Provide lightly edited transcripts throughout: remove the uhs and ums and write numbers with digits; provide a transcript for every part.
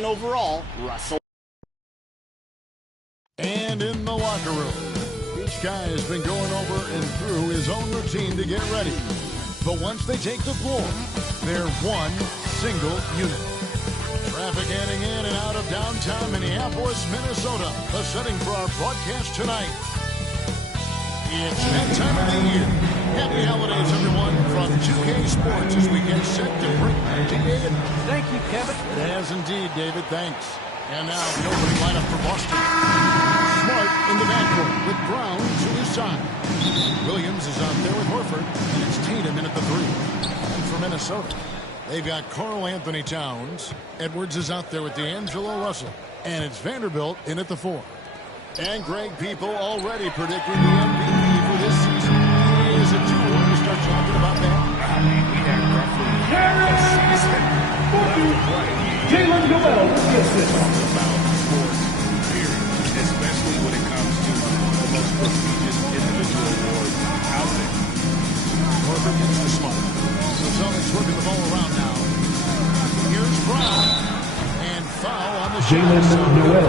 overall, Russell. And in the locker room, each guy has been going over and through his own routine to get ready. But once they take the floor, they're one single unit. Traffic heading in and out of downtown Minneapolis, Minnesota. The setting for our broadcast tonight. It's that time of the year. Happy holidays, everyone, from 2K Sports as we get set to bring back to you. Thank you, Kevin. It has indeed, David. Thanks. And now the opening lineup for Boston. Smart in the backcourt with Brown to his side. Williams is out there with Horford, and it's Tatum in at the 3. And for Minnesota, they've got Karl Anthony Towns. Edwards is out there with D'Angelo Russell. And it's Vanderbilt in at the 4. And Greg People already predicting the MVP for this season. Is it too early to start talking about that? I mean, we had roughly a season left to play. Jalen Noel gets it. About sports, period, especially when it comes to the most prestigious individual awards out there. Horford gets the Smart. The Celtics working the ball around now. Here's Brown. And foul on the Jalen Noel.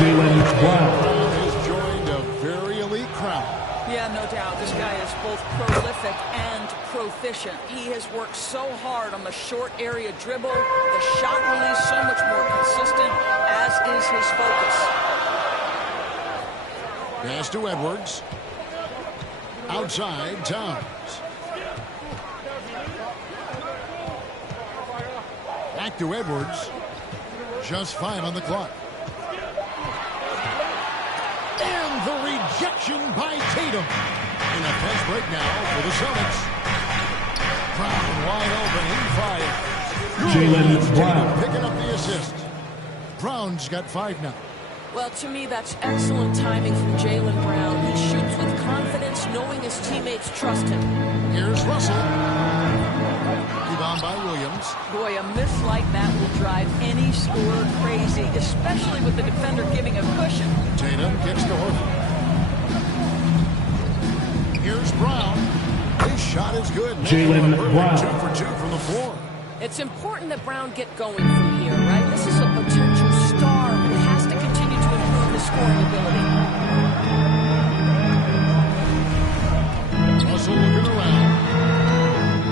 Jalen Brown has joined a very elite crowd. Yeah, no doubt. This guy is both prolific and proficient. He has worked so hard on the short area dribble, the shot release so much more consistent, as is his focus. Pass to Edwards. Outside, Towns. Back to Edwards. Just 5 on the clock. And the rejection by Tatum. In a fast break now for the Celtics. Brown wide open, in 5. Jalen Brown Picking up the assist. Brown's got 5 now. Well, to me, that's excellent timing from Jalen Brown. He shoots with confidence, knowing his teammates trust him. Here's Russell. Rebound by Williams. Boy, a miss like that will drive any scorer crazy, especially with the defender giving a cushion. Tatum gets to Horford. Here's Brown. His shot is good. Jalen Brown. 2 for 2 from the floor. It's important that Brown get going from here, right? This is a potential star who has to continue to improve his scoring ability. Russell looking around.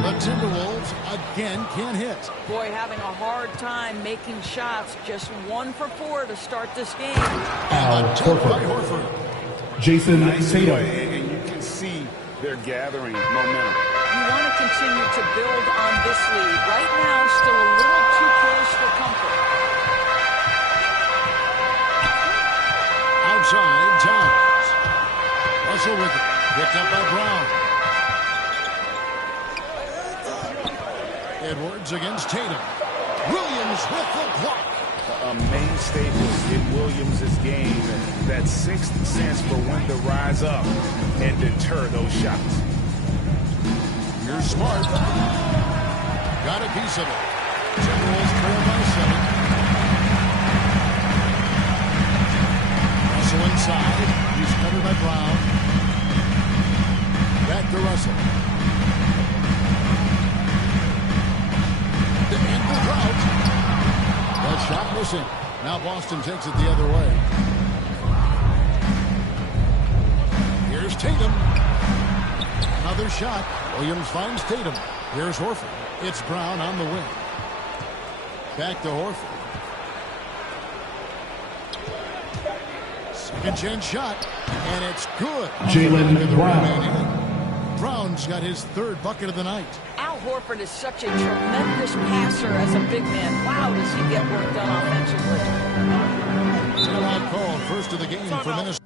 The Timberwolves again can't hit. Boy, having a hard time making shots. Just 1 for 4 to start this game. Al By Horford. Horford. Jason Nice Tatum. play, and you can see they're gathering momentum. You want to continue to build on this lead. Right now, still a little too close for comfort. Outside, Towns. Russell with it. Picked up by Brown. Edwards against Tatum. Williams with the block. A mainstay in Williams' game, that sixth sense for when to rise up and deter those shots. Here's Smart. Got a piece of it. Timberwolves trail by 7. Russell inside. He's covered by Brown. Back to Russell. And without. That shot missing. Now Boston takes it the other way. Here's Tatum. Another shot. Williams finds Tatum. Here's Horford. It's Brown on the wing. Back to Horford. Second chance shot. And it's good. Jalen Brown. Brown's got his 3rd bucket of the night. Al Horford is such a tremendous passer as a big man. Wow, does he get work done offensively. Timeout called. First of the game for Minnesota.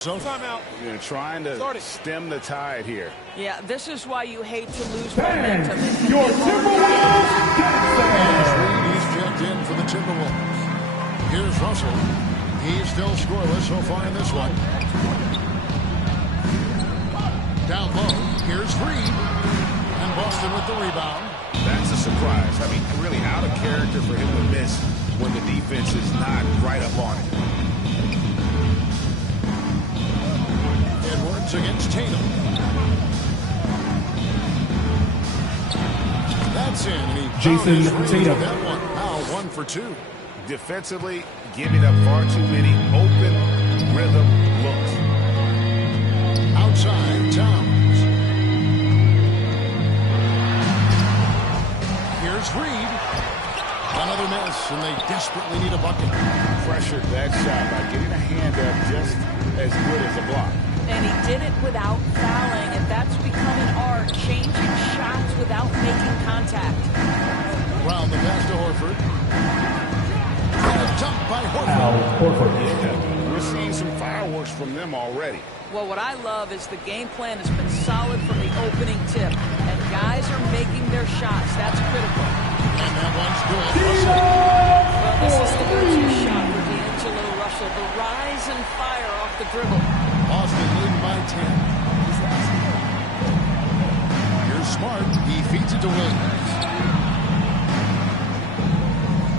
Timeout. You're trying to stem the tide here. Yeah, this is why you hate to lose Fans, momentum. It can your get hard. Timberwolves get set. He's checked in for the Timberwolves. Here's Russell. He's still scoreless so far in this one. Down low. Here's Reed. And Boston with the rebound. That's a surprise. I mean, really out of character for him to miss when the defense is not right up on it. Williams against Tatum. That's in. And he Jason Tatum. That one. Now 1 for 2. Defensively, giving up far too many open rhythm looks. Outside, Towns. Here's Reed. Another miss, and they desperately need a bucket. Pressured that shot by getting a hand up just as good as a block. And he did it without fouling, and that's become an art, changing shots without making contact. Brown, the pass to Horford. And a dunk by Horford. Al Horford. Yeah, we're seeing some fireworks from them already. Well, what I love is the game plan has been solid from the opening tip, and guys are making their shots. That's critical. And that one's good. Well, this is the go-to shot for D'Angelo Russell. The rise and fire off the dribble. Boston leading by 10. Here's Smart. He feeds it to Williams.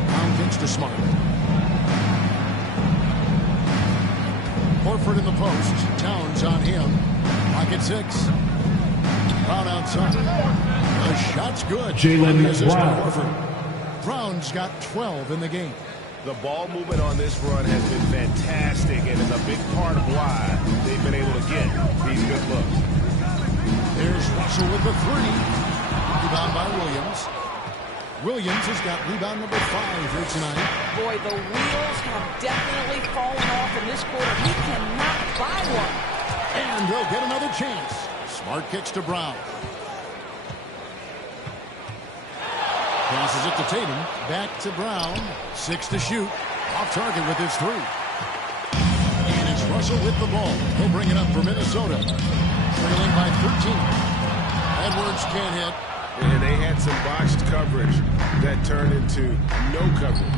Brown kicks to Smart. Horford in the post. Towns on him. Pocket 6. Brown outside. The shot's good. Jaylen The assist by Brown. Horford. Brown's got 12 in the game. The ball movement on this run has been fantastic and is a big part of why they've been able to get these good looks. There's Russell with the 3. Rebound by Williams. Williams has got rebound number 5 here tonight. Boy, the wheels have definitely fallen off in this quarter. He cannot buy one. And he'll get another chance. Smart kicks to Brown. Passes it to Tatum. Back to Brown. 6 to shoot. Off target with his 3. And it's Russell with the ball. He'll bring it up for Minnesota. Trailing by 13. Edwards can't hit. And they had some botched coverage that turned into no coverage.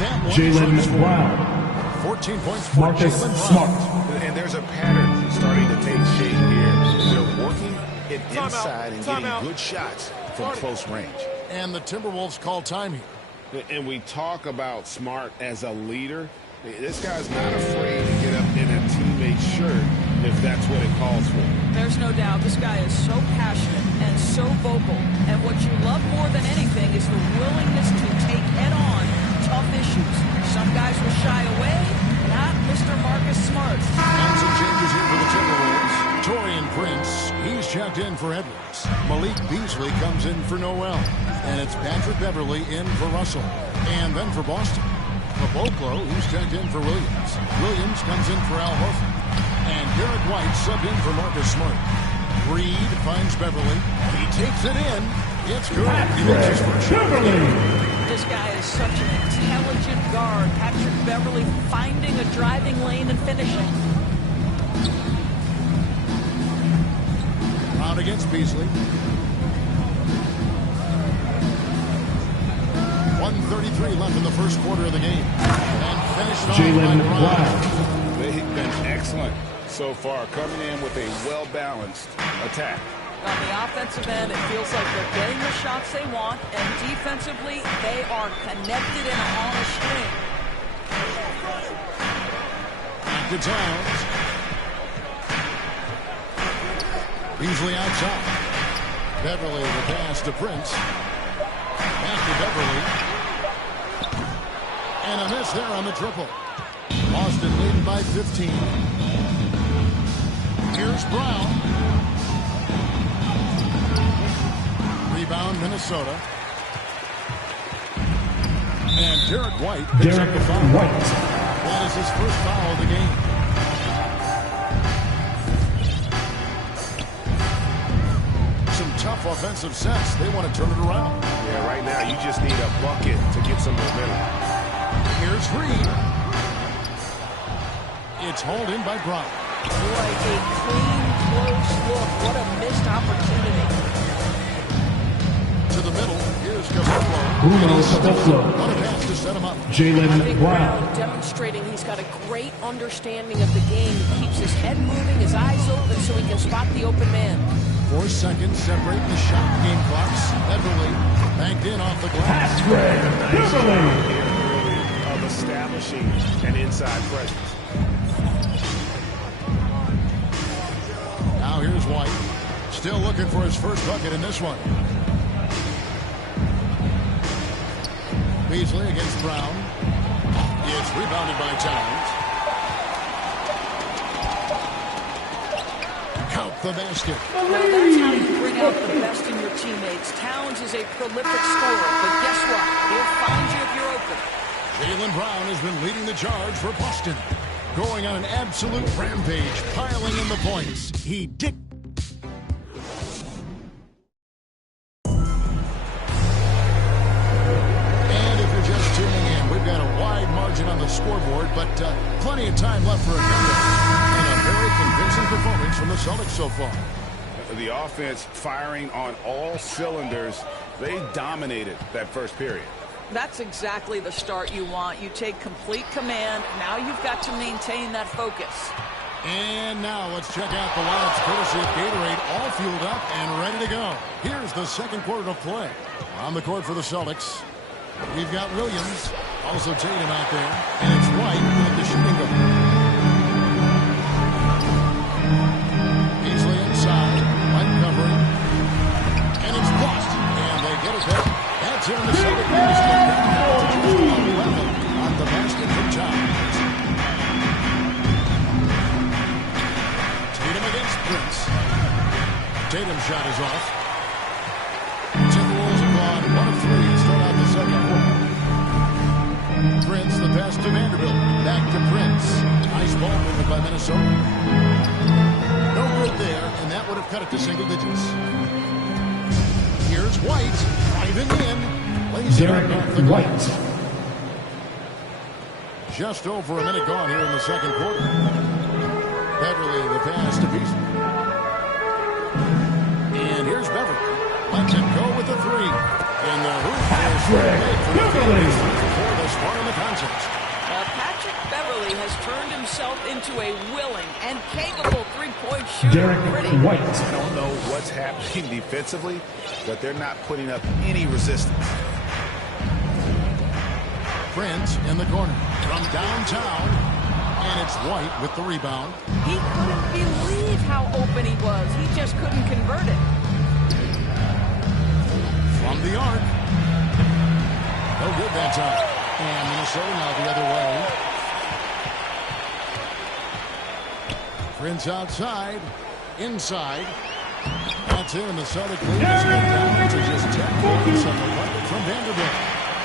That one Jaylen is Brown. 14 points for Marcus Jaylen Smart. Brown. And there's a pattern starting to take shape here. They're working it inside and getting good shots from close range. And the Timberwolves call time here. And we talk about Smart as a leader. This guy's not afraid to get up in a teammate's shirt if that's what it calls for. There's no doubt this guy is so passionate and so vocal. And what you love more than anything is the willingness to take head-on tough issues. Some guys will shy away, not Mr. Marcus Smart. And some changes here for the Timberwolves. Taurean Prince, he's checked in for Edwards. Malik Beasley comes in for Noel. And it's Patrick Beverly in for Russell. And then for Boston, Caboclo, he's checked in for Williams. Williams comes in for Al Horford. And Derek White subbed in for Marcus Smart. Reed finds Beverly. He takes it in. It's good. He makes his first shot. This guy is such an intelligent guard. Patrick Beverly finding a driving lane and finishing. Brown against Beasley. 1:33 left in the first quarter of the game. And finished off Jaylen by Brown. They've been excellent so far, coming in with a well-balanced attack. On the offensive end, it feels like they're getting the shots they want, and defensively, they are connected and on a string. Back to Towns. Beasley outside. Beverly the pass to Prince. Back to Beverly. And a miss there on the triple. Boston leading by 15. Here's Brown. Rebound Minnesota. And Derek White picks up the foul. White. That is his first foul of the game. Some tough offensive sets. They want to turn it around. Yeah, right now you just need a bucket to get some momentum. Here's Reed. It's hauled in by Brown. Boy, a clean, close look. What a missed opportunity. To the middle. Here's Caboclo. Bruno Caboclo. What a pass to set him up. Jaylen Brown. Demonstrating he's got a great understanding of the game. He keeps his head moving, his eyes open so he can spot the open man. 4 seconds separating the shot game clocks. Beverly banked in off the glass. Patrick Beverly. Of establishing an inside presence. White. Still looking for his first bucket in this one. Beasley against Brown. It's rebounded by Towns. Count the basket. Well, that's how you bring out the best in your teammates. Towns is a prolific scorer, but guess what? He'll find you if you're open. Jaylen Brown has been leading the charge for Boston. Going on an absolute rampage, piling in the points. He did. And if you're just tuning in, we've got a wide margin on the scoreboard, but plenty of time left for a comeback. And a very convincing performance from the Celtics so far. The offense firing on all cylinders. They dominated that first period. That's exactly the start you want. You take complete command. Now you've got to maintain that focus. And now let's check out the lineups courtesy of Gatorade, all fueled up and ready to go. Here's the second quarter of play. On the court for the Celtics, we've got Williams, also Tatum out there, and it's White with the shooting guard. Beasley inside, White covering, and it's blocked, and they get it back. That's in the Celtic lead down to just 11 on the basket from Towns. Tatum against Prince. Tatum's shot is off. Timberwolves have gone 1 of 3 to start out the second quarter. Prince, the pass to Vanderbilt. Back to Prince. Nice ball movement by Minnesota. No good there, and that would have cut it to single digits. Here's White, driving in. Lays it Derek off the White. glass. Just over a minute gone here in the second quarter. Beverly, the pass to Beasley. And here's Beverly. Lets it go with the three. And the hoop is made for the spot in the contest. Patrick Beverly has turned himself into a willing and capable three-point shooter. Derek White. I don't know what's happening defensively, but they're not putting up any resistance. Prince in the corner from downtown. And it's White with the rebound. He couldn't believe how open he was. He just couldn't convert it. From the arc. No good that time. And Minnesota now the other way. Prince outside. Inside. That's it, and the Celtic lead has come down to just 10 points on the bucket from Vanderbilt.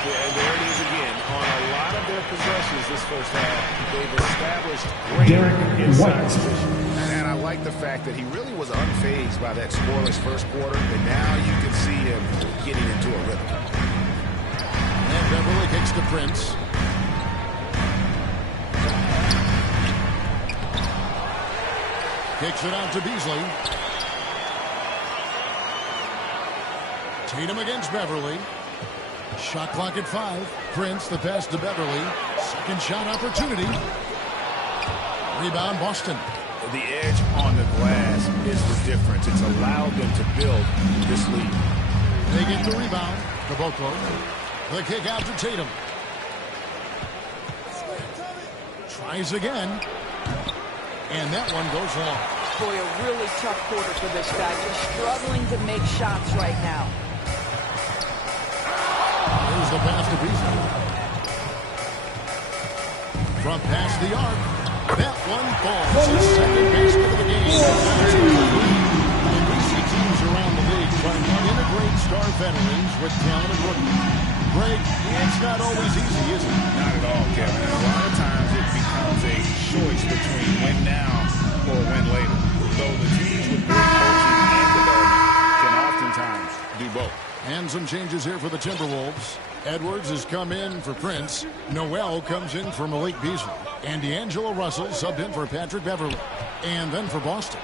Yeah, and there it is again. On a lot of their possessions this first half, they've established great Derek inside White. position. And I like the fact that he really was unfazed by that scoreless first quarter, and now you can see him getting into a rhythm. And Beverly kicks to Prince. Kicks it out to Beasley. Tatum against Beverly. Shot clock at 5. Prince, the pass to Beverly. Second shot opportunity. Rebound, Boston. The edge on the glass is the difference. It's allowed them to build this lead. They get the rebound. Caboclo. The kick out to Tatum. Tries again. And that one goes long. Boy, a really tough quarter for this guy. Just struggling to make shots right now. Here's the pass to Beasley. Front pass the arc. That one falls. His second basket of the game. And we see teams around the league trying to integrate star veterans with talented rookies. Greg, it's not always easy, is it? Not at all, Kevin. A lot of times it becomes a choice between win now or win later. Though the teams with good coaching and development can oftentimes do both. And some changes here for the Timberwolves. Edwards has come in for Prince. Noel comes in for Malik Beasley. And D'Angelo Russell subbed in for Patrick Beverly. And then for Boston,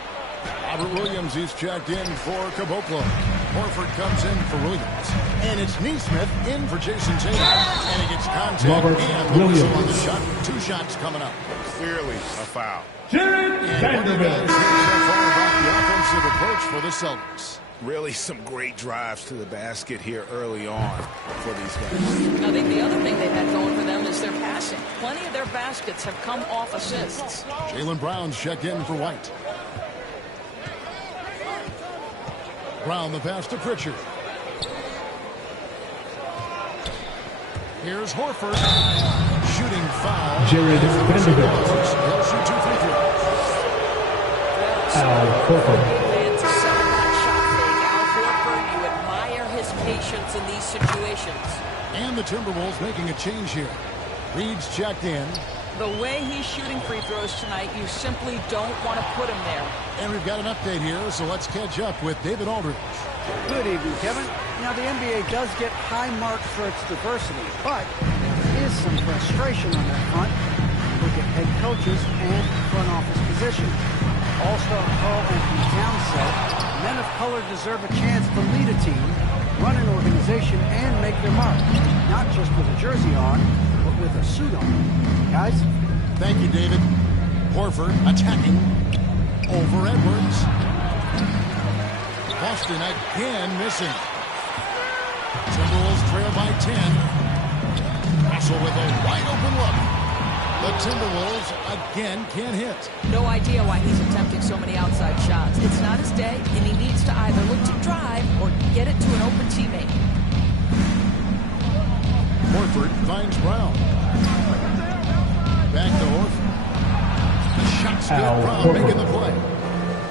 Robert Williams is checked in for Caboclo. Horford comes in for Williams. And it's Neesmith in for Jason Tatum. And he gets contact Robert and the whistle on the Williams. shot. 2 shots coming up. Clearly a foul. Jared And what do you guys think Vanderbilt. so far about the offensive approach for the Celtics? Really some great drives to the basket here early on for these guys. I think the other thing they've had going for them is their passing. Plenty of their baskets have come off assists. Jaylen Brown's checked in for White. Brown the pass to Pritchard. Here's Horford. Shooting foul. Jared Vanderbilt. He'll shoot 2 free throws. Al Horford. It's a solid shot fake. Al Horford, you admire his patience in these situations. And the Timberwolves making a change here. Reed's checked in. The way he's shooting free throws tonight, you simply don't want to put him there. And we've got an update here, so let's catch up with David Aldridge. Good evening, Kevin. Now, the NBA does get high marks for its diversity, but there is some frustration on that front. Look at head coaches and front office positions. All-star Karl Anthony Towns said, men of color deserve a chance to lead a team, run an organization, and make their mark. Not just with a jersey on, but with a suit on. Guys? Thank you, David. Horford attacking over Edwards. Boston again missing. Timberwolves trail by 10. Russell with a wide open look. The Timberwolves again can't hit. No idea why he's attempting so many outside shots. It's not his day, and he needs to either look to drive or get it to an open teammate. Horford finds Brown. Back to Horford. The shot's good. Al Brown Horford. making the play.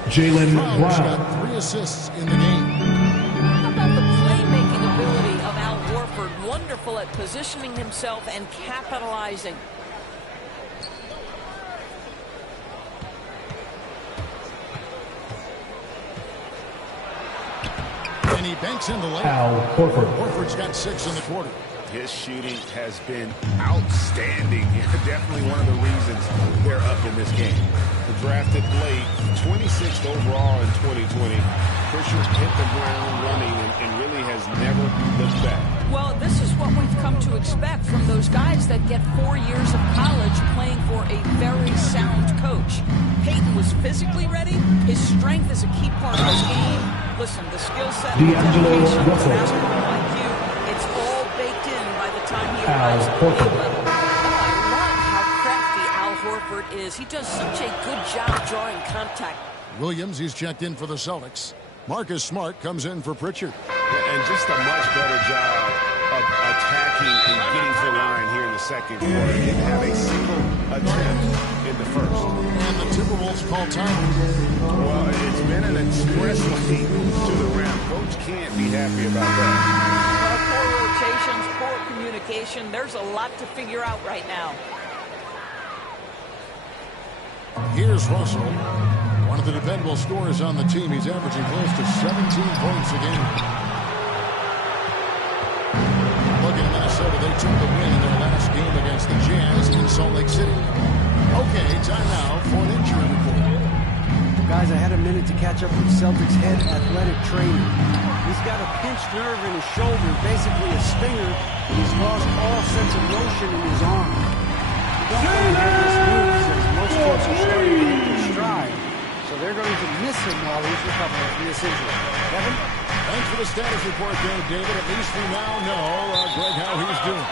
Jalen Brown's Brown. got 3 assists in the game. How about the playmaking ability of Al Horford? Wonderful at positioning himself and capitalizing. And he banks in the lane. Al Horford. Horford's got 6 in the quarter. His shooting has been outstanding. Definitely one of the reasons they're up in this game. Drafted late, 26th overall in 2020. Pritchard hit the ground running and really has never looked back. Well, this is what we've come to expect from those guys that get 4 years of college playing for a very sound coach. Peyton was physically ready. His strength is a key part of his game. Listen, the skill set, the D'Angelo dedication, the Russell. basketball IQ, it's all baked in by the time he Al arrives at the Horford. level. Oh, I love how crafty Al Horford is. He does such a good job drawing contact. Williams, he's checked in for the Celtics. Marcus Smart comes in for Pritchard. And just a much better job of attacking and getting to the line here in the second quarter. He didn't have a single attempt in the first. And the Timberwolves call time. Well, it's been an express lane to the rim. Coach can't be happy about that. Poor rotations, poor communication. There's a lot to figure out right now. Here's Russell. One of the dependable scorers on the team. He's averaging close to 17 points a game. Looking at Minnesota, they took the win in their last game against the Jazz in Salt Lake City. Okay, time now for an injury report. Guys, I had a minute to catch up with Celtics head athletic trainer. He's got a pinched nerve in his shoulder, basically a stinger, and he's lost all sense of motion in his arm. You don't want to get this news as most folks are starting to hit their stride. So they're going to miss him while he's recovering from this injury. Kevin? Thanks for the status report there, David. At least we now know, Greg, how he's doing.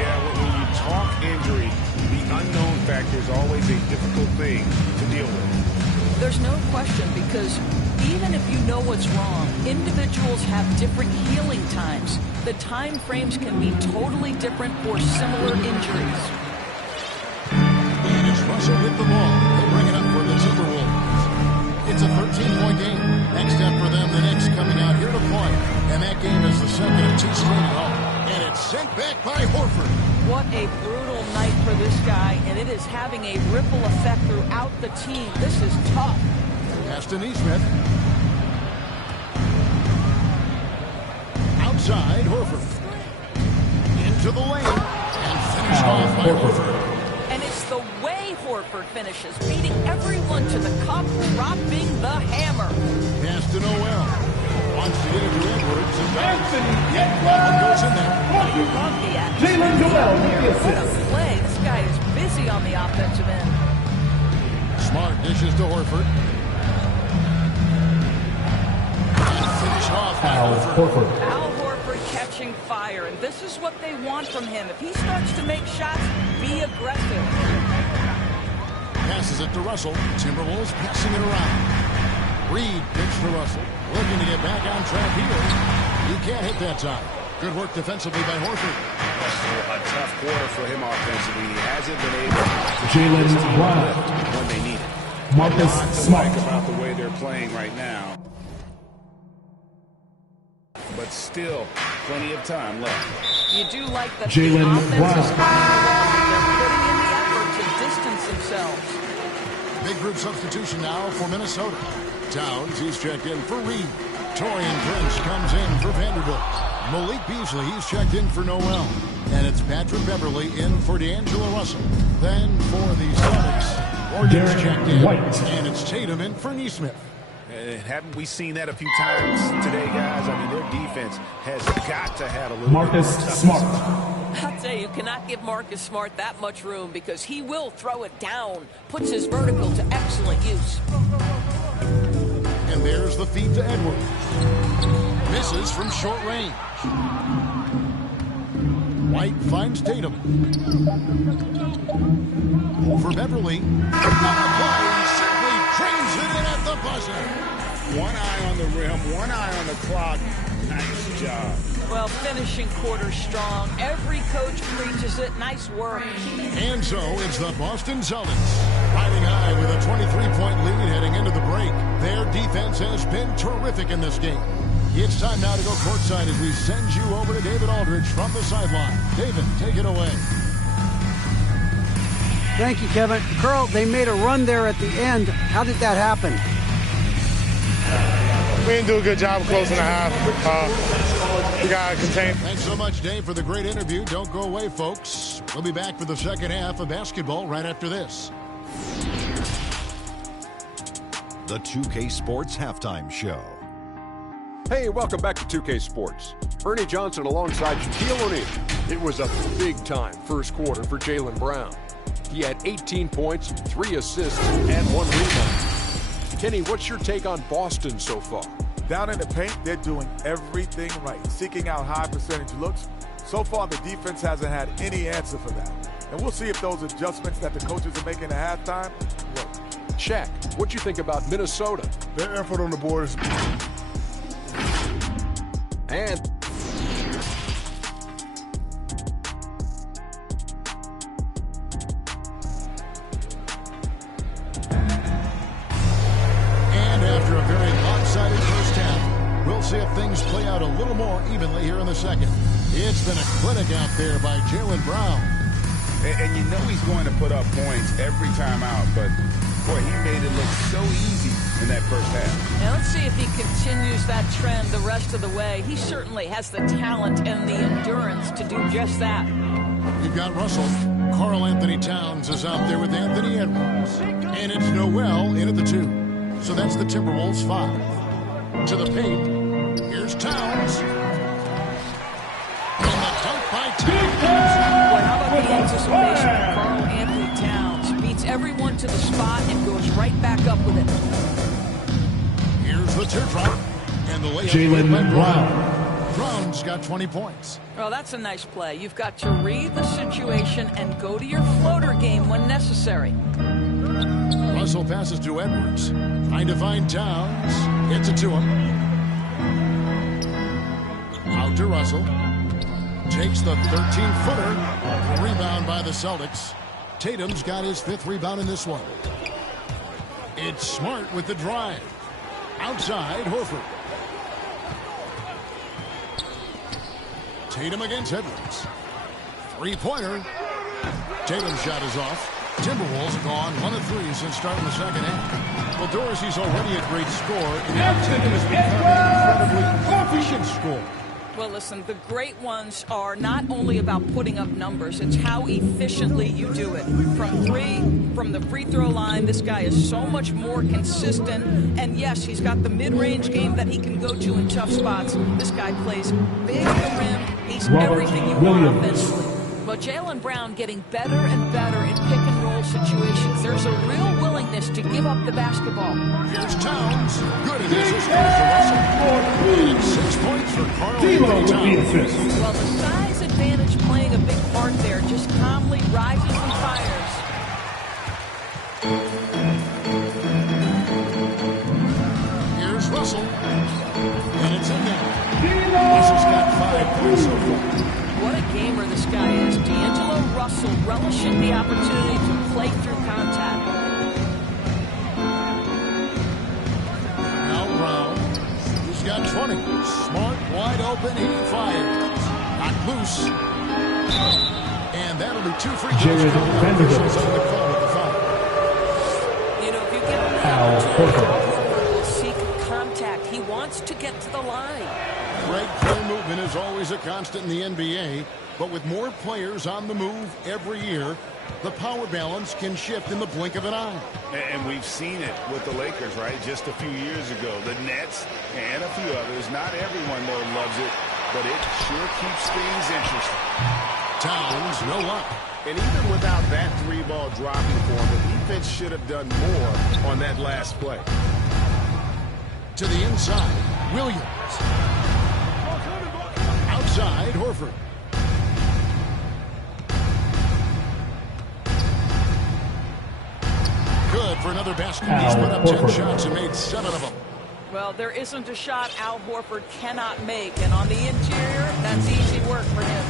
Yeah, when you talk injury, the unknown factor is always a difficult thing to deal with. There's no question, because even if you know what's wrong, individuals have different healing times. The time frames can be totally different for similar injuries. And it's Russell with the ball. He'll bring it up for the Timberwolves. It's a 13-point game. Next up for them, the Knicks coming out here to play. And that game is the second of 2 straight at home. And it's sent back by Horford. What a brutal night for this guy, and it is having a ripple effect throughout the team. This is tough. Pass to Neesmith. Outside, Horford. Into the lane. And finished off by Horford. And it's the way Horford finishes, beating everyone to the cup, dropping the hammer. Pass to Noel. Wants to get it to Edwards. And that one goes in there. Love the action. Jalen Joel with the What a assist. play. This guy is busy on the offensive end. Smart dishes to Horford. And finished off by Al Horford. Horford. Al Horford catching fire, and this is what they want from him. If he starts to make shots, be aggressive. Passes it to Russell. Timberwolves passing it around. Reed pitch to Russell. Looking to get back on track here. He can't hit that time. Good work defensively by Horford. A tough quarter for him offensively. He hasn't been able to Jaylen this team Brown. lift when they need it. Marcus Not to Smart. like about the way they're playing right now. But still, plenty of time left. You do like that the Jaylen offense Brown. is coming along. They're putting in the effort to distance themselves. Big group substitution now for Minnesota. Towns, he's checked in for Reed. Torian Prince comes in for Vanderbilt. Malik Beasley, he's checked in for Noel. And it's Patrick Beverly in for D'Angelo Russell. Then for the Celtics, Gordon's Derek checked in. White. And it's Tatum in for Nesmith. Haven't we seen that a few times today, guys? I mean, their defense has got to have a little Marcus bit more toughness. Smart. I'll tell you, you cannot give Marcus Smart that much room because he will throw it down, puts his vertical to excellent use. And there's the feed to Edwards. Misses from short range. White finds Tatum. For Beverly. On the play, simply drains it in at the buzzer. One eye on the rim, one eye on the clock. Nice job. Well, finishing quarter strong. Every coach preaches it. Nice work. And so it's the Boston Celtics riding high with a 23-point lead heading into the break. Their defense has been terrific in this game. It's time now to go courtside as we send you over to David Aldridge from the sideline. David, take it away. Thank you, Kevin. Carl, they made a run there at the end. How did that happen? We didn't do a good job of closing the half. We got to contain. Thanks so much, Dave, for the great interview. Don't go away, folks. We'll be back for the second half of basketball right after this. The 2K Sports Halftime Show. Hey, welcome back to 2K Sports. Ernie Johnson alongside Shaquille O'Neal. It was a big-time first quarter for Jaylen Brown. He had 18 points, 3 assists, and 1 rebound. Kenny, what's your take on Boston so far? Down in the paint, they're doing everything right, seeking out high percentage looks. So far, the defense hasn't had any answer for that. And we'll see if those adjustments that the coaches are making at halftime work. Shaq, what do you think about Minnesota? Their effort on the board is... And after a very lopsided first half, we'll see if things play out a little more evenly here in the second. It's been a clinic out there by Jaylen Brown. And you know he's going to put up points every time out, but boy, he made it look so easy in that first half. Now let's see if he continues that trend the rest of the way. He certainly has the talent and the endurance to do just that. You've got Russell. Karl Anthony Towns is out there with Anthony Edwards. And it's Noel in at the 2. So that's the Timberwolves 5. To the paint. Here's Towns. And the dunk by Towns. Boy, how about the anticipation of Karl Anthony Towns? Beats everyone to the spot and goes right back up with it. Here's the teardrop. And the layup. Jaylen Brown. Brown's got 20 points. Well, that's a nice play. You've got to read the situation and go to your floater game when necessary. Russell passes to Edwards. Trying to find Towns. Gets it to him. Out to Russell. Takes the 13-footer. Rebound by the Celtics. Tatum's got his 5th rebound in this one. It's Smart with the drive. Outside, Horford. Tatum against Edwards. 3-pointer. Tatum's shot is off. Timberwolves have gone 1 of 3 since starting the second half. Well, Dorsey's already a great scorer, and now Tatum has become an incredibly efficient scorer. Well, listen, the great ones are not only about putting up numbers, it's how efficiently you do it. From 3, from the free throw line, this guy is so much more consistent. And yes, he's got the mid-range game that he can go to in tough spots. This guy plays big at the rim. He's everything you want offensively. But Jaylen Brown getting better and better in pick-and-roll situations. There's a real willingness to give up the basketball. Here's Towns. Good initial score for Russell. And 6 points for Karl Anthony Towns. Well, the size advantage playing a big part there. Just calmly rises and fires. And it's in there. This has got 5 points so far. What a gamer this guy is. D'Angelo Russell relishing the opportunity to play through contact. Now Brown, he's got 20. Smart, wide open, he fires. Not loose. And that'll be 2 free throws. Officials on the call with the foul. You know, if you give him the opportunity, he will seek contact. He wants to get to the line. Great play movement is always a constant in the NBA, but with more players on the move every year, the power balance can shift in the blink of an eye. And we've seen it with the Lakers, right? Just a few years ago. The Nets and a few others. Not everyone, though, loves it, but it sure keeps things interesting. Towns, no luck. And even without that 3-ball dropping for him, the defense should have done more on that last play. To the inside, Williams. Outside, Horford. Good for another basket. He's put up 10 shots and made 7 of them. Well, there isn't a shot Al Horford cannot make, and on the interior, that's easy work for him.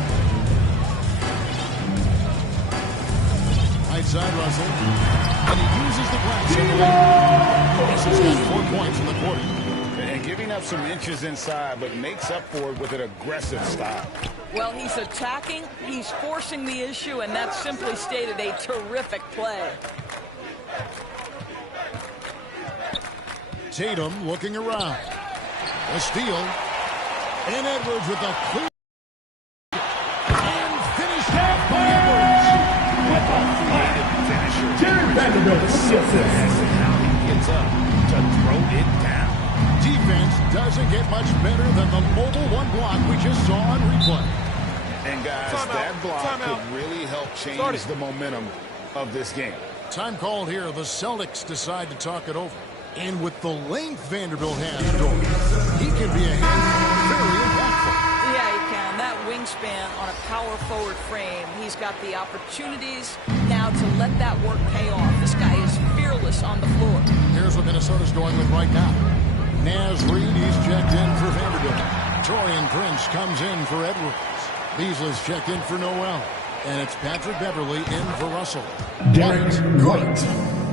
Right side, Russell. And he uses the glass on the lane. Russell's got 4 points in the quarter. And giving up some inches inside, but makes up for it with an aggressive style. Well, he's attacking, he's forcing the issue, and that's simply stated a terrific play. Tatum looking around. A steal. And Edwards with a clear. And finished off by Edwards. Jared Vanderbilt with the assist. How he gets up to throw it down. Defense doesn't get much better than the mobile 1 block we just saw on replay. And guys, that block could really help change the momentum of this game. Time called here. The Celtics decide to talk it over. And with the length Vanderbilt has, he can be a very impactful. Yeah, he can. That wingspan on a power forward frame. He's got the opportunities now to let that work pay off. This guy is fearless on the floor. Here's what Minnesota's going with right now. Naz Reid, he's checked in for Vanderbilt. Torian Prince comes in for Edwards. Beasley's checked in for Noel. And it's Patrick Beverly in for Russell. Derek White.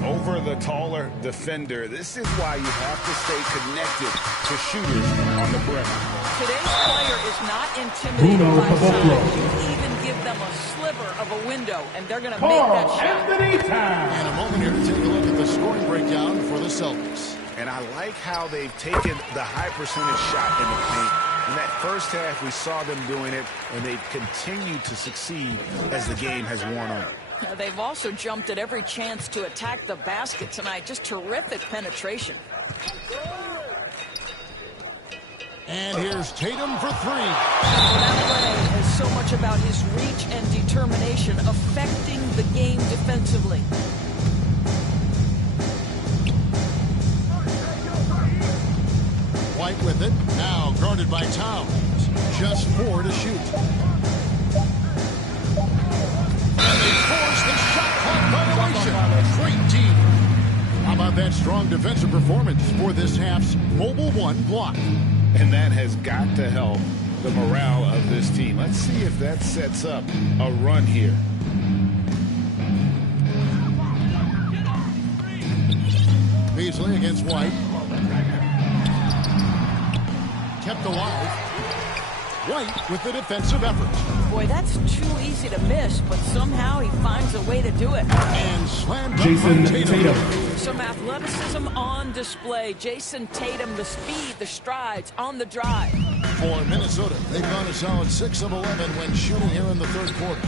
Over the taller defender. This is why you have to stay connected to shooters on the perimeter. Today's player is not intimidated by size. You even give them a sliver of a window, and they're going to make that shot. And a moment here to take a look at the scoring breakdown for the Celtics. And I like how they've taken the high percentage shot in the paint. In that first half, we saw them doing it, and they've continued to succeed as the game has worn on. They've also jumped at every chance to attack the basket tonight. Just terrific penetration. And here's Tatum for 3. That play is so much about his reach and determination affecting the game defensively. White with it. Now guarded by Towns. Just 4 to shoot. And they force the shot clock violation. Great team. How about that strong defensive performance for this half's mobile 1 block? And that has got to help the morale of this team. Let's see if that sets up a run here. Beasley against White. Kept alive. White with the defensive effort. Boy, that's too easy to miss, but somehow he finds a way to do it. And slammed Jason Tatum. Some athleticism on display. Jason Tatum, the speed, the strides on the drive. For Minnesota, they've gone a solid 6 of 11 when shooting here in the third quarter.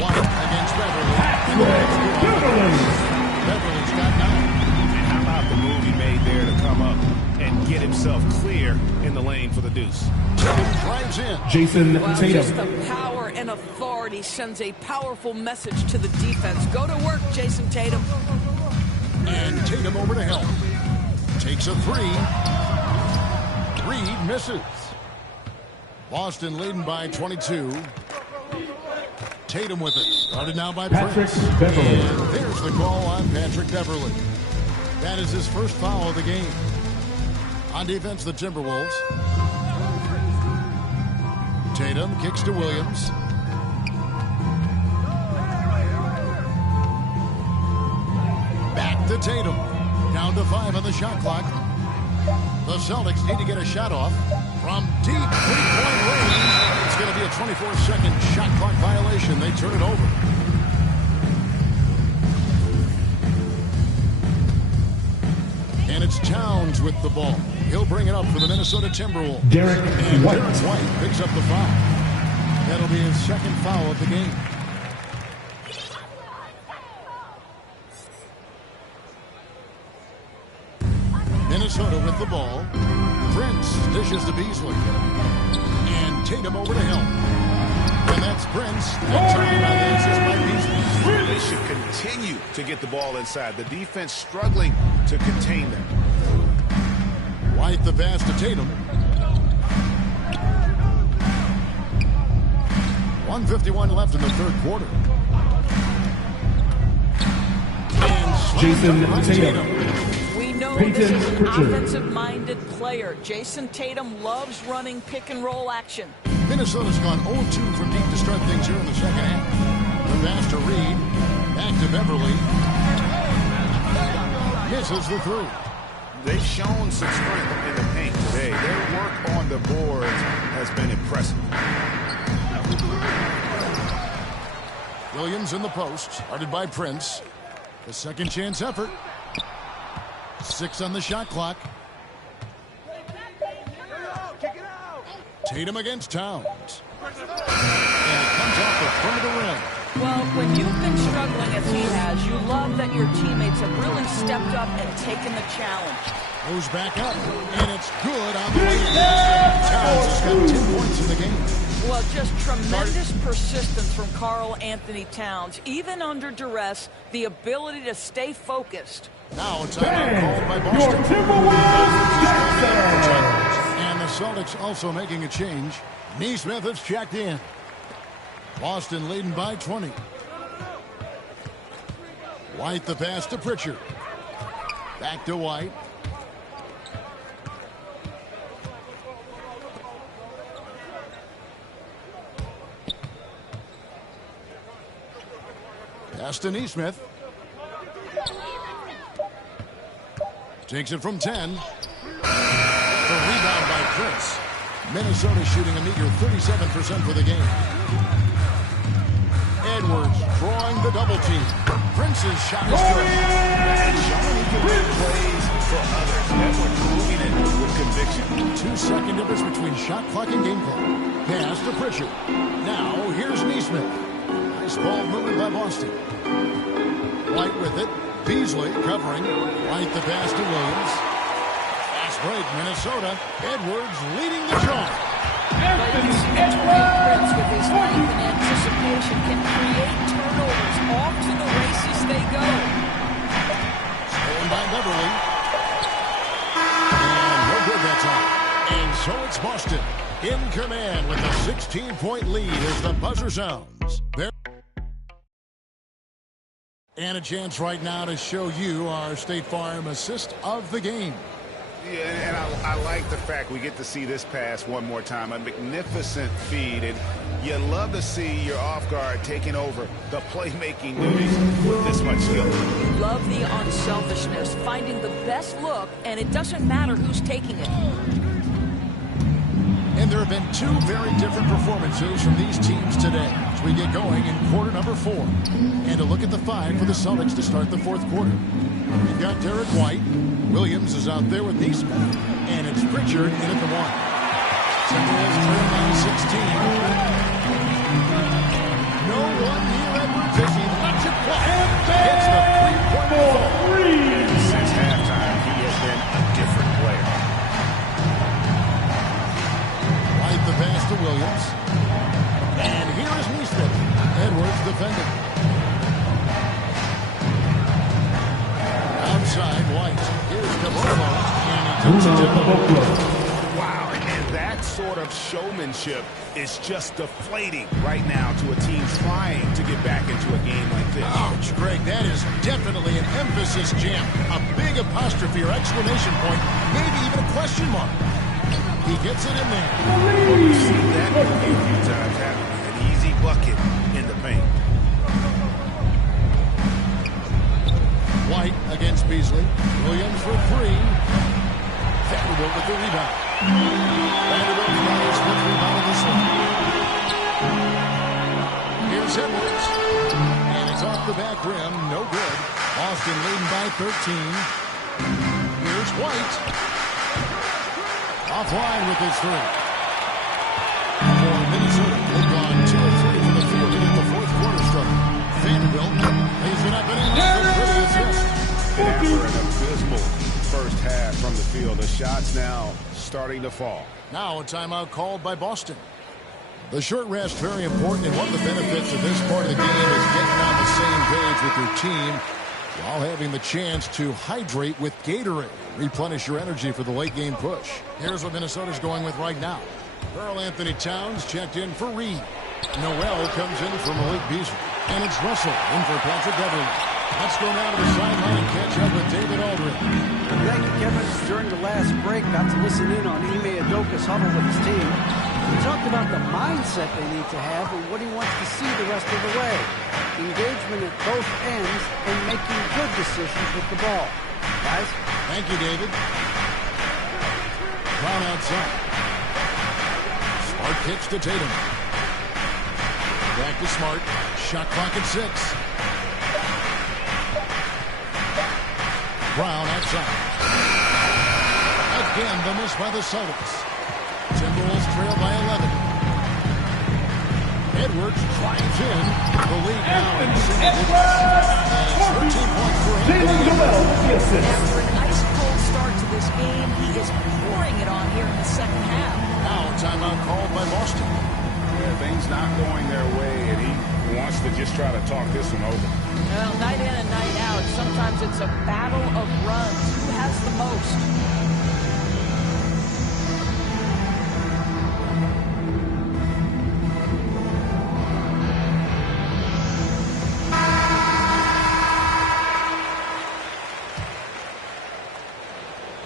White against Beverly. Beverly's got 9. And how about the move he made there to come up and get himself clear in the lane for the deuce? Tatum drives in. Jason Just Tatum. the power and authority sends a powerful message to the defense. Go to work, Jason Tatum. And Tatum over to help. Takes a 3. Reed misses. Boston leading by 22. Tatum with it. Started now by Patrick Prince. Beverly. And there's the call on Patrick Beverly. That is his first foul of the game. On defense, the Timberwolves. Tatum kicks to Williams. Back to Tatum. Down to 5 on the shot clock. The Celtics need to get a shot off from deep three-point range. It's going to be a 24-second shot clock violation. They turn it over. And it's Towns with the ball. He'll bring it up for the Minnesota Timberwolves. Derek White. Derek White picks up the foul. That'll be his second foul of the game. Minnesota with the ball. Prince dishes to Beasley. And Tatum over to Hill. And that's Prince. And turning on the assist by Beasley. They should continue to get the ball inside. The defense struggling to contain them. White the pass to Tatum. 1:51 left in the third quarter. And Jason Tatum. We know this is an offensive-minded player. Jason Tatum loves running pick-and-roll action. Minnesota's gone 0-2 from deep to start things here in the second half. The pass to Reed. Back to Beverly. Misses the three. They've shown some strength in the paint today. Their work on the boards has been impressive. Williams in the post, guarded by Prince. The second chance effort. 6 on the shot clock. Tatum against Towns. And it comes off the front of the rim. Well, when you've been struggling as he has, you love that your teammates have really stepped up and taken the challenge. Goes back up, and it's good on the way. Towns has got 10 points in the game. Well, just tremendous persistence from Karl Anthony Towns. Even under duress, the ability to stay focused. Now it's out called by Boston. And the Celtics also making a change. Nesmith has checked in. Boston leading by 20. White the pass to Pritchard. Back to White. Pass to Nesmith. Takes it from 10. The rebound by Prince. Minnesota shooting a meager 37% for the game. Edwards drawing the double team. Prince's shot is good. Showing he can make plays for others. Edwards moving it with conviction. 2-second difference between shot clock and game clock. Pass to Pritchard. Now here's Nesmith. Nice ball movement by Boston. White with it. Beasley covering. White the pass to Williams. Fast break, Minnesota. Edwards leading the charge. Prince with his length and anticipation can create turnovers. Off to the races they go. Stolen by Beverly. And no good that time. And so it's Boston in command with a 16-point lead as the buzzer sounds. And a chance right now to show you our State Farm assist of the game. Yeah, and I like the fact we get to see this pass one more time. A magnificent feed, and you love to see your off guard taking over the playmaking duties with this much skill. Love the unselfishness, finding the best look, and it doesn't matter who's taking it. And there have been 2 very different performances from these teams today as we get going in quarter number 4. And a look at the 5 for the Celtics to start the fourth quarter. We've got Derek White. Williams is out there with Nesmith. And it's Pritchard in at the 1. Timberwolves trail now 16. No one here Edwards as he lets it fly. Gets the three-point ball. Since halftime, he has been a different player. White the pass to Williams. And here is Nesmith. Edwards defending. Outside White. Here's Caboclo. And he takes it down. Wow, and that's sort of showmanship is just deflating right now to a team trying to get back into a game like this. Ouch, Greg, that is definitely an emphasis jam. A big apostrophe or exclamation point, maybe even a question mark. He gets it in there. Well, you've seen that movie a few times, haven't you? An easy bucket in the paint. White against Beasley. Williams for three. Vanderbilt with the rebound. Vanderbilt fires the rebound in this one. Here's Edwards. And it's off the back rim. No good. Boston leading by 13. Here's White. Offline with his three. For Minnesota, they've gone 2 of 3 from the field to get the fourth quarter started. Vanderbilt lays it up and in off the pretty assist. And after an abysmal first half from the field, the shots now starting to fall. Now a timeout called by Boston. The short rest very important, and one of the benefits of this part of the game is getting on the same page with your team while having the chance to hydrate with Gatorade. Replenish your energy for the late game push. Here's what Minnesota's going with right now. Karl Anthony Towns checked in for Reed. Noel comes in for Malik Beasley. And it's Russell in for Patrick Beverly. Let's go now to the sideline and catch up with David Aldridge. Thank you, Kevin. During the last break, got to listen in on Ime Udoka's huddle with his team. He talked about the mindset they need to have and what he wants to see the rest of the way. Engagement at both ends and making good decisions with the ball. Guys? Thank you, David. Brown outside. Smart kicks to Tatum. Back to Smart. Shot clock at 6. Brown outside. Again, the miss by the Celtics. Timberwolves trail by 11. Edwards drives in. The lead now in single digits. And it's 13 points for him. After a nice cold start to this game, he is pouring it on here in the second half. Now a timeout called by Boston. Yeah, things not going their way, and he wants to just try to talk this one over. Well, night in and night out, sometimes it's a battle of runs. Who has the most?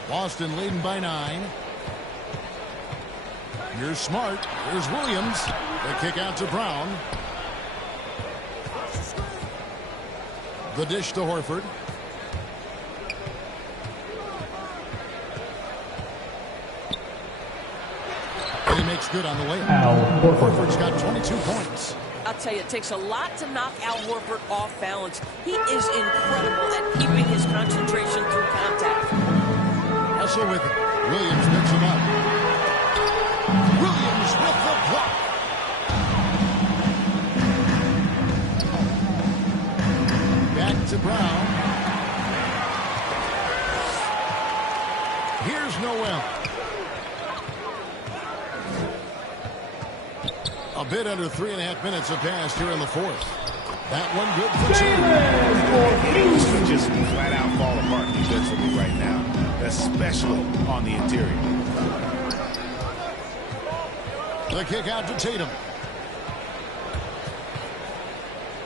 Boston leading by 9. Here's Smart. Here's Williams. The kick out to Brown. The dish to Horford. And he makes good on the layup. Horford's got 22 points. I'll tell you, it takes a lot to knock Al Horford off balance. He is incredible at keeping his concentration through contact. Hustle with it. Williams picks him up. Williams with the block. Back to Brown. Here's Noel. A bit under 3.5 minutes have passed here in the fourth. That one good for 2. Just flat out fall apart defensively right now, especially on the interior. The kick out to Tatum.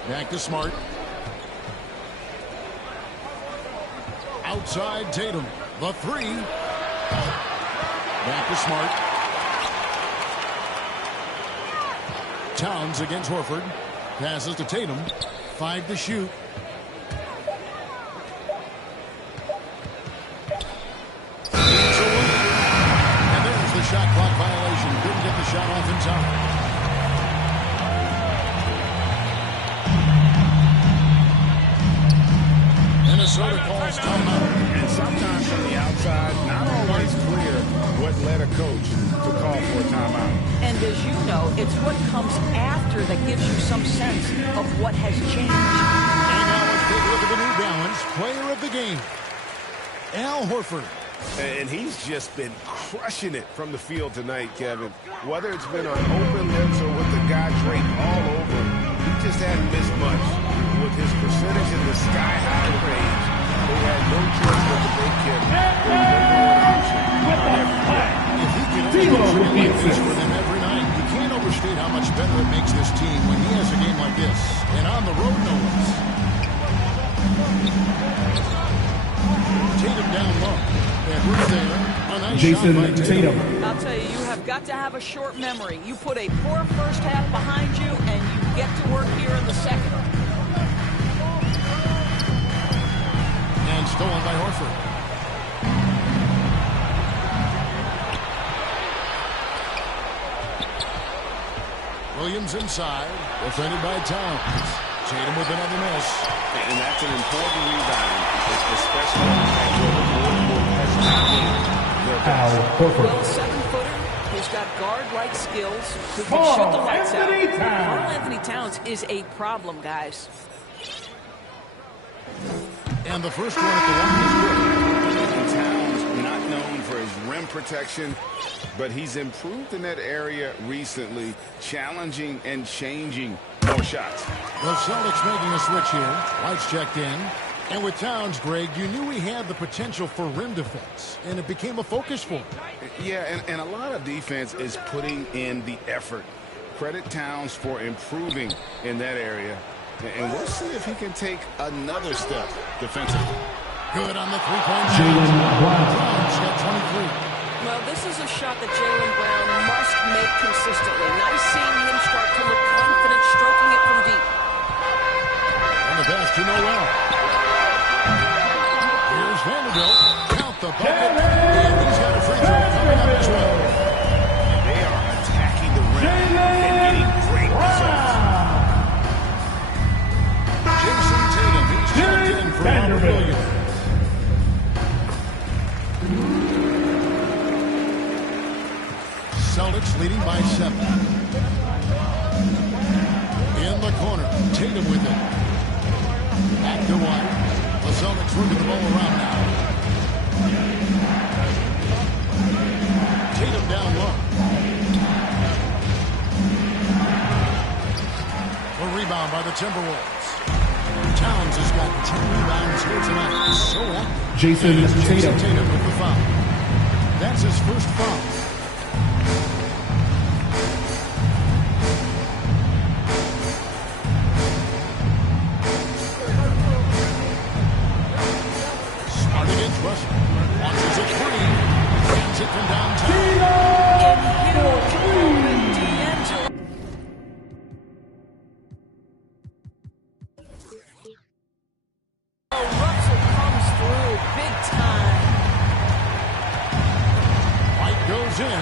Back to Smart. Outside Tatum. The 3. Back to Smart. Towns against Horford. Passes to Tatum. 5 to shoot. And there's the shot clock violation. Couldn't get the shot off in time. Minnesota calls timeout. And sometimes from the outside, not always clear what led a coach to call for a timeout. And as you know, it's what comes after that gives you some sense of what has changed. And now let's take a look at the New Balance player of the game, Al Horford. And he's just been crushing it from the field tonight, Kevin. Whether it's been on open lips or with the guy draped all over him, he just hadn't missed much. With his percentage in the sky-high range, they had no choice but to make him the number one option on every play. If he can difficult D'Lo shooting like with this the for them every night. You can't overstate how much better it makes this team when he has a game like this. And on the road, no less. Tatum down low. Edwards there. A nice Jason shot by Tatum. I'll tell you, you have got to have a short memory. You put a poor first half behind you, and you get to work here in the second. And stolen by Horford. Williams inside, defended by Towns. Tatum with another miss. And that's an important rebound, especially after the Al Horford. Well, 7-footer who's got guard-like skills, who can shoot the lights out. Karl Anthony Towns is a problem, guys. And the first one at the line is good. Towns not known for his rim protection, but he's improved in that area recently, challenging and changing more shots. The Celtics making a switch here. White's checked in. And with Towns, Greg, you knew he had the potential for rim defense, and it became a focus for him. Yeah, and a lot of defense is putting in the effort. Credit Towns for improving in that area. And we'll see if he can take another step defensively. Good on the three-point shot. Jaylen Brown. Brown's got 23. Well, this is a shot that Jaylen Brown must make consistently. Nice seeing him start to look confident, stroking it from deep. And the pass to Noel. Here's Vanderbilt. Count the bucket. And he's got a free throw coming up as well. They are attacking the rim and getting great results. Jason Tatum, he's checked in for Robert Williams. Celtics leading by 7. In the corner, Tatum with it. Back to White. The Celtics working the ball around now. Tatum down low. A rebound by the Timberwolves. Towns has got 10 rebounds here tonight. So active. Jason Tatum. Tatum with the foul. That's his first foul. Smart against Russell. Launches a three. Lands it from downtown. Russell comes through big time. White goes in.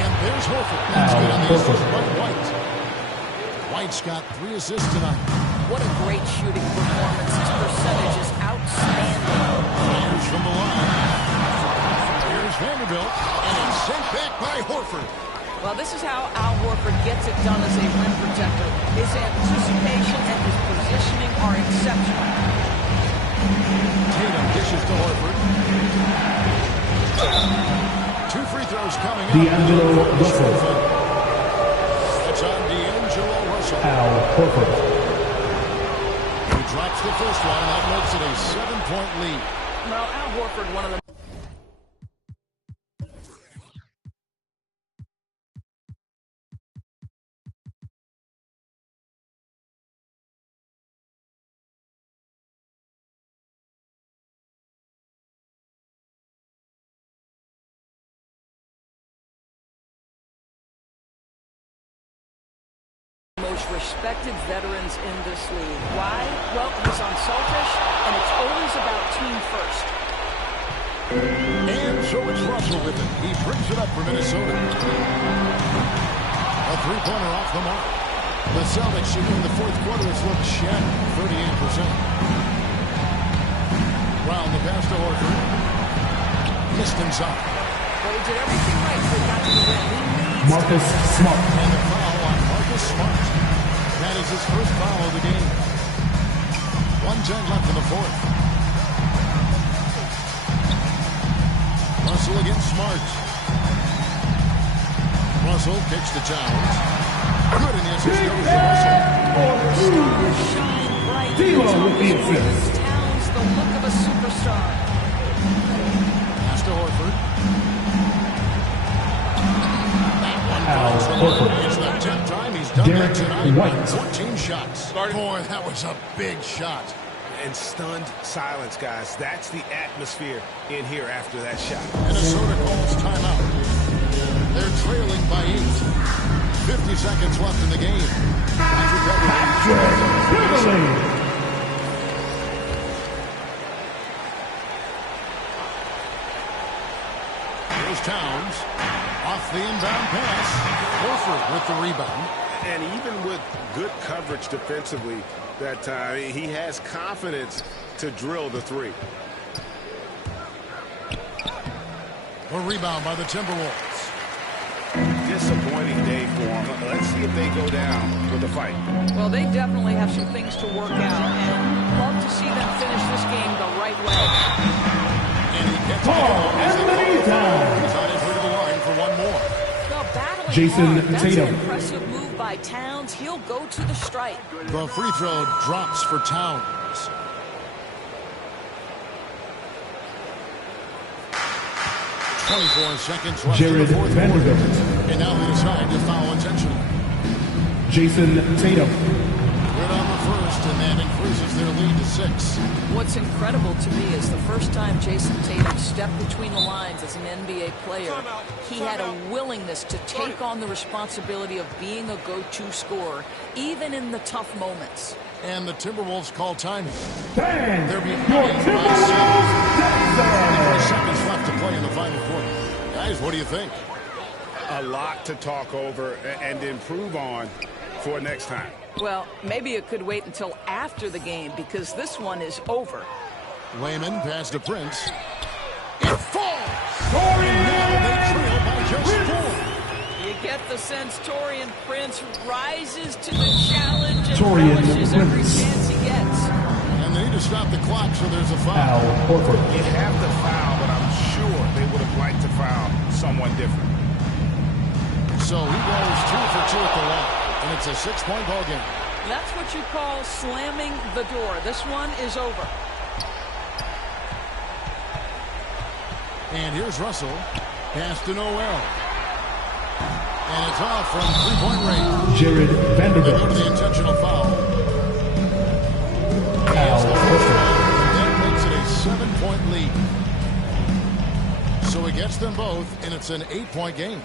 And there's Horford. That's good on the assist by White. White's got 3 assists tonight. What a great shooting performance. His percentage is outstanding. Fires from the line. Here's Vanderbilt. And it's sent back by Horford. Well, this is how Al Horford gets it done as a rim protector. His anticipation and his positioning are exceptional. Tatum dishes to Horford. 2 free throws coming up. D'Angelo Russell. That's on D'Angelo Russell. Al Horford. He drops the first one, and that makes it a 7-point lead. Well, Al Horford, one of the most respected veterans in this league. Why? Well, he's unselfish, and it's always about team first. And so it's Russell with it. He brings it up for Minnesota. A three-pointer off the mark. The Celtics shooting in the fourth quarter has looked shattered, 38%. Brown the pass to Horford. Missed inside. Well, he did everything right to get to the rim. He needs Marcus Smart. And a foul on Marcus Smart. That is his first foul of the game. 1:10 left in the fourth. Russell against Smart. Russell kicks to Towns. Good in the assist goes to Russell. stars shine bright. D'Lo with the It's assist. Towns, the look of a superstar. Pass to Horford. done Derek that tonight. White. 14 shots. Boy, that was a big shot. And stunned silence, guys. That's the atmosphere in here after that shot. Minnesota calls timeout. They're trailing by 8. 50 seconds left in the game. Here's Towns. Off the inbound pass. Horford with the rebound. And even with good coverage defensively that time, he has confidence to drill the three. A rebound by the Timberwolves. Disappointing day for them. Let's see if they go down with a fight. Well, they definitely have some things to work out, and love to see them finish this game the right way. And he gets He's on his way to the line for one more. Well, battling Jason hard. That's Tatum. an impressive move by Towns. He'll go to the strike. The free throw drops for Towns. .24 seconds left in Jared the fourth Vanderbilt. quarter. And now they decide to foul intentionally. Jason Tatum. Good on the first, and that increases their lead to 6. What's incredible to me is the first time Jason Tatum stepped between the lines as an NBA player, he had a willingness to take on the responsibility of being a go-to scorer, even in the tough moments. And the Timberwolves call timing. Bang! They're behind Your by 7. Timberwolves 24 seconds left to play in the final quarter. Guys, what do you think? A lot to talk over and improve on for next time. Well, maybe it could wait until after the game because this one is over. Layman pass to Prince. It falls! And now they trail by just 4. You get the sense Taurean Prince rises to the challenge and Taurean relishes every Prince. chance he gets. And they need to stop the clock, so there's a foul. Al Horford. You'd have to foul, but I'm sure they would have liked to foul someone different. So he goes 2 for 2 at the line, and it's a 6-point ball game. That's what you call slamming the door. This one is over. And here's Russell. Pass to Noel. And it's off from 3-point range. Jared They go to Vanderbilt. the intentional foul. Al Horford. That makes it a 7-point lead. So he gets them both, and it's an 8-point game.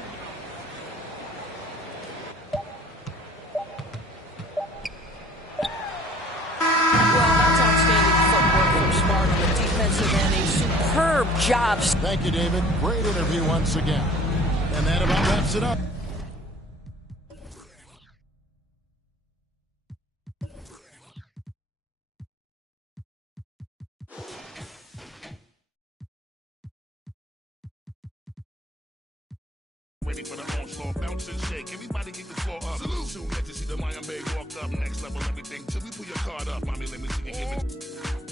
Superb job. Thank you, David. Great interview once again. And that about wraps it up. Ready for the onslaught, bounce and shake. Everybody get the floor up. Soon let you see the Miami walk up. Next level, everything till we pull your card up. Mommy, let me see you give it.